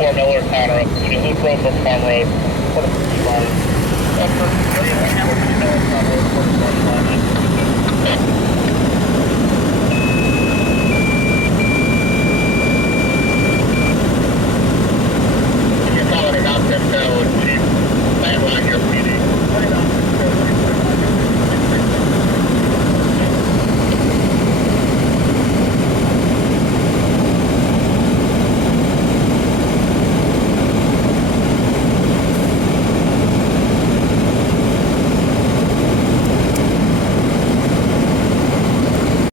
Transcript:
4 Miller counter up between Loop Road and Farm Road. Quarter 50 line. 4 Miller Farm Road, quarter 40 line.